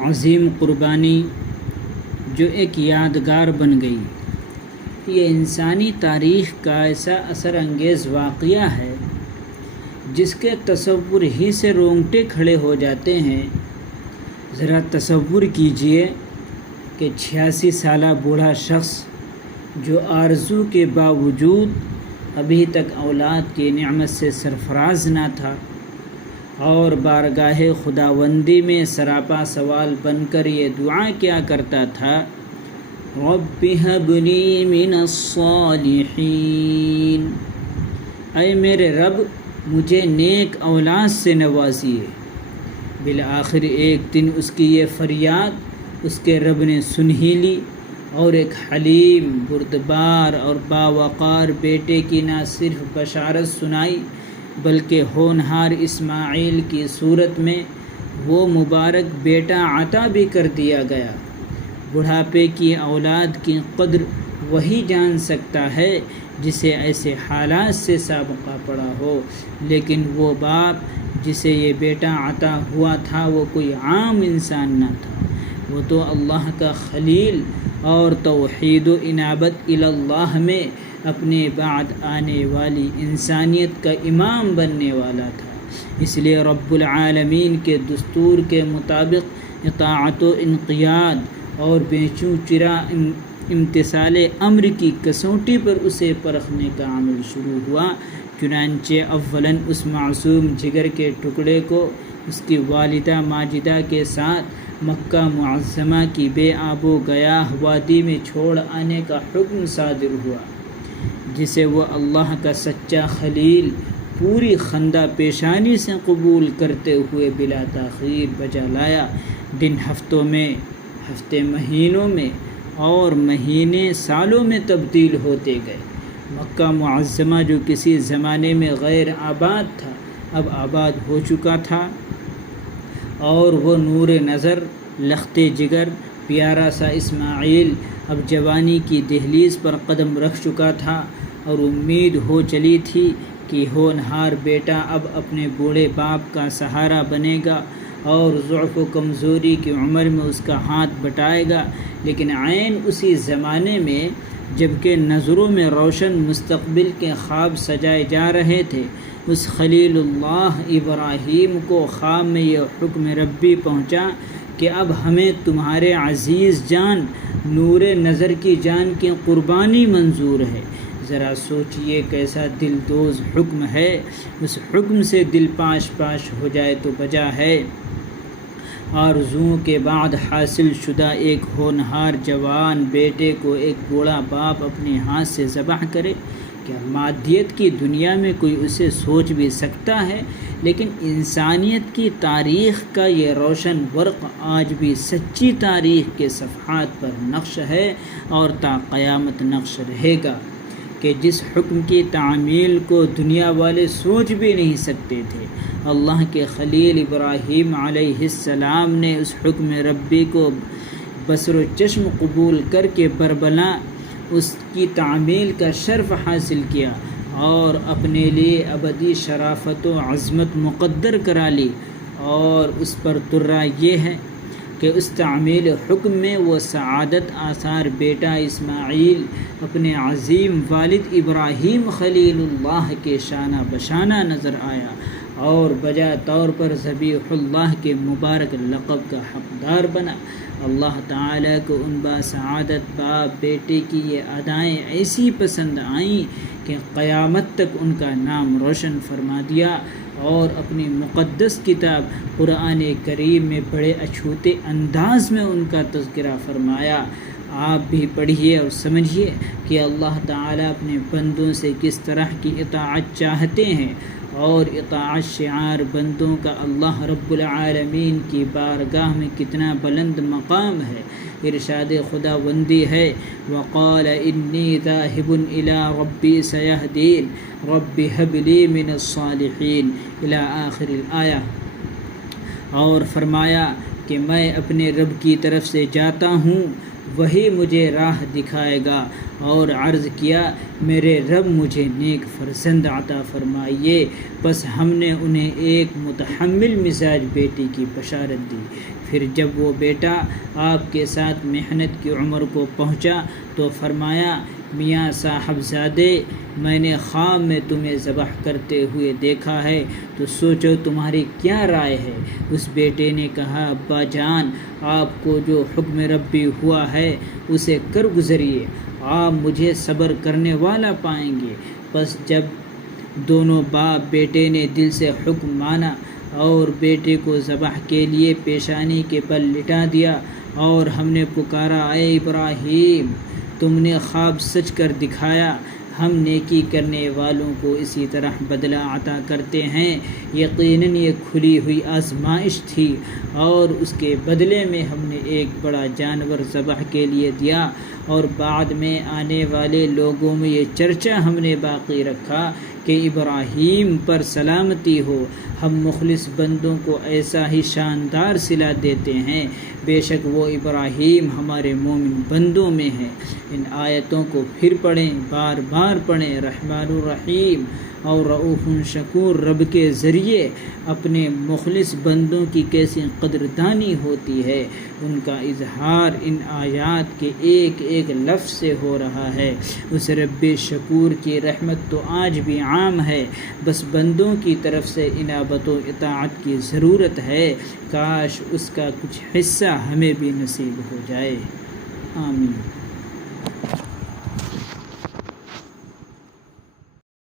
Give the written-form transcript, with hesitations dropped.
عظیم قربانی جو ایک یادگار بن گئی۔ یہ انسانی تاریخ کا ایسا اثر انگیز واقعہ ہے جس کے تصور ہی سے رونگٹے کھڑے ہو جاتے ہیں۔ ذرا تصور کیجئے کہ 86 سالہ بوڑھا شخص جو آرزو کے باوجود ابھی تک اولاد کی نعمت سے سرفراز نہ تھا اور بارگاہ خداوندی میں سراپا سوال بن کر یہ دعا کیا کرتا تھا، رب ہب لی من الصالحین، اے میرے رب مجھے نیک اولاد سے نوازیے۔ بالآخر ایک دن اس کی یہ فریاد اس کے رب نے سن ہی لی اور ایک حلیم، بردبار اور باوقار بیٹے کی نہ صرف بشارت سنائی بلکہ ہونہار اسماعیل کی صورت میں وہ مبارک بیٹا عطا بھی کر دیا گیا۔ بڑھاپے کی اولاد کی قدر وہی جان سکتا ہے جسے ایسے حالات سے سابقہ پڑا ہو، لیکن وہ باپ جسے یہ بیٹا عطا ہوا تھا وہ کوئی عام انسان نہ تھا، وہ تو اللہ کا خلیل اور توحید و انابت الی اللہ میں اپنے بعد آنے والی انسانیت کا امام بننے والا تھا۔ اس لیے رب العالمین کے دستور کے مطابق اطاعت و انقیاد اور بے چوں چرا امتثال امر کی کسوٹی پر اسے پرکھنے کا عمل شروع ہوا۔ چنانچہ اولاً اس معصوم جگر کے ٹکڑے کو اس کی والدہ ماجدہ کے ساتھ مکہ معظمہ کی بے آب و گیاہ وادی میں چھوڑ آنے کا حکم صادر ہوا، جسے وہ اللہ کا سچا خلیل پوری خندہ پیشانی سے قبول کرتے ہوئے بلا تاخیر بجا لایا۔ دن ہفتوں میں، ہفتے مہینوں میں اور مہینے سالوں میں تبدیل ہوتے گئے۔ مکہ معظمہ جو کسی زمانے میں غیر آباد تھا اب آباد ہو چکا تھا، اور وہ نور نظر، لخت جگر، پیارا سا اسماعیل اب جوانی کی دہلیز پر قدم رکھ چکا تھا، اور امید ہو چلی تھی کہ ہونہار بیٹا اب اپنے بوڑھے باپ کا سہارا بنے گا اور ضعف و کمزوری کی عمر میں اس کا ہاتھ بٹائے گا۔ لیکن عین اسی زمانے میں جبکہ نظروں میں روشن مستقبل کے خواب سجائے جا رہے تھے، اس خلیل اللہ ابراہیم کو خواب میں یہ حکم ربی پہنچا کہ اب ہمیں تمہارے عزیز جان نور نظر کی جان کی قربانی منظور ہے۔ ذرا سوچئے کیسا دل دوز حکم ہے، اس حکم سے دل پاش پاش ہو جائے تو بجا ہے۔ آرزوؤں کے بعد حاصل شدہ ایک ہونہار جوان بیٹے کو ایک بوڑھا باپ اپنے ہاتھ سے ذبح کرے، کیا مادیت کی دنیا میں کوئی اسے سوچ بھی سکتا ہے؟ لیکن انسانیت کی تاریخ کا یہ روشن ورق آج بھی سچی تاریخ کے صفحات پر نقش ہے اور تا قیامت نقش رہے گا کہ جس حکم کی تعمیل کو دنیا والے سوچ بھی نہیں سکتے تھے، اللہ کے خلیل ابراہیم علیہ السلام نے اس حکم ربی کو بصر و چشم قبول کر کے بربلا اس کی تعمیل کا شرف حاصل کیا اور اپنے لیے ابدی شرافت و عظمت مقدر کرا لی۔ اور اس پر ترا یہ ہے کہ اس تعمیل حکم میں وہ سعادت آثار بیٹا اسماعیل اپنے عظیم والد ابراہیم خلیل اللہ کے شانہ بشانہ نظر آیا اور بجا طور پر ذبیح اللہ کے مبارک لقب کا حقدار بنا۔ اللہ تعالیٰ کو ان باسعادت باپ بیٹے کی یہ ادائیں ایسی پسند آئیں کہ قیامت تک ان کا نام روشن فرما دیا اور اپنی مقدس کتاب قرآن کریم میں بڑے اچھوتے انداز میں ان کا تذکرہ فرمایا۔ آپ بھی پڑھیے اور سمجھیے کہ اللہ تعالیٰ اپنے بندوں سے کس طرح کی اطاعت چاہتے ہیں، اور اطاعت شعار بندوں کا اللہ رب العالمین کی بارگاہ میں کتنا بلند مقام ہے۔ ارشاد خداوندی ہے، وقال انی ذاہب الی ربی سیہدین رب ہب لی من الصالحین الی آخر الآیہ، اور فرمایا کہ میں اپنے رب کی طرف سے جاتا ہوں وہی مجھے راہ دکھائے گا۔ اور عرض کیا میرے رب مجھے نیک فرزند عطا فرمائیے۔ بس ہم نے انہیں ایک متحمل مزاج بیٹی کی بشارت دی۔ پھر جب وہ بیٹا آپ کے ساتھ محنت کی عمر کو پہنچا تو فرمایا میاں صاحبزادے میں نے خواب میں تمہیں ذبح کرتے ہوئے دیکھا ہے، تو سوچو تمہاری کیا رائے ہے؟ اس بیٹے نے کہا ابا جان آپ کو جو حکم ربی ہوا ہے اسے کر گزریے، آپ مجھے صبر کرنے والا پائیں گے۔ بس جب دونوں باپ بیٹے نے دل سے حکم مانا اور بیٹے کو ذبح کے لیے پیشانی کے بل لٹا دیا، اور ہم نے پکارا اے ابراہیم تم نے خواب سچ کر دکھایا، ہم نیکی کرنے والوں کو اسی طرح بدلہ عطا کرتے ہیں۔ یقیناً یہ کھلی ہوئی آزمائش تھی، اور اس کے بدلے میں ہم نے ایک بڑا جانور ذبح کے لیے دیا، اور بعد میں آنے والے لوگوں میں یہ چرچا ہم نے باقی رکھا کہ ابراہیم پر سلامتی ہو۔ ہم مخلص بندوں کو ایسا ہی شاندار صلہ دیتے ہیں، بے شک وہ ابراہیم ہمارے مومن بندوں میں ہے۔ ان آیتوں کو پھر پڑھیں، بار بار پڑھیں۔ رحمان الرحیم اور رؤوف شکور رب کے ذریعے اپنے مخلص بندوں کی کیسی قدردانی ہوتی ہے، ان کا اظہار ان آیات کے ایک ایک لفظ سے ہو رہا ہے۔ اس رب شکور کی رحمت تو آج بھی عام ہے، بس بندوں کی طرف سے انابت و اطاعت کی ضرورت ہے۔ کاش اس کا کچھ حصہ ہمیں بھی نصیب ہو جائے۔ آمین۔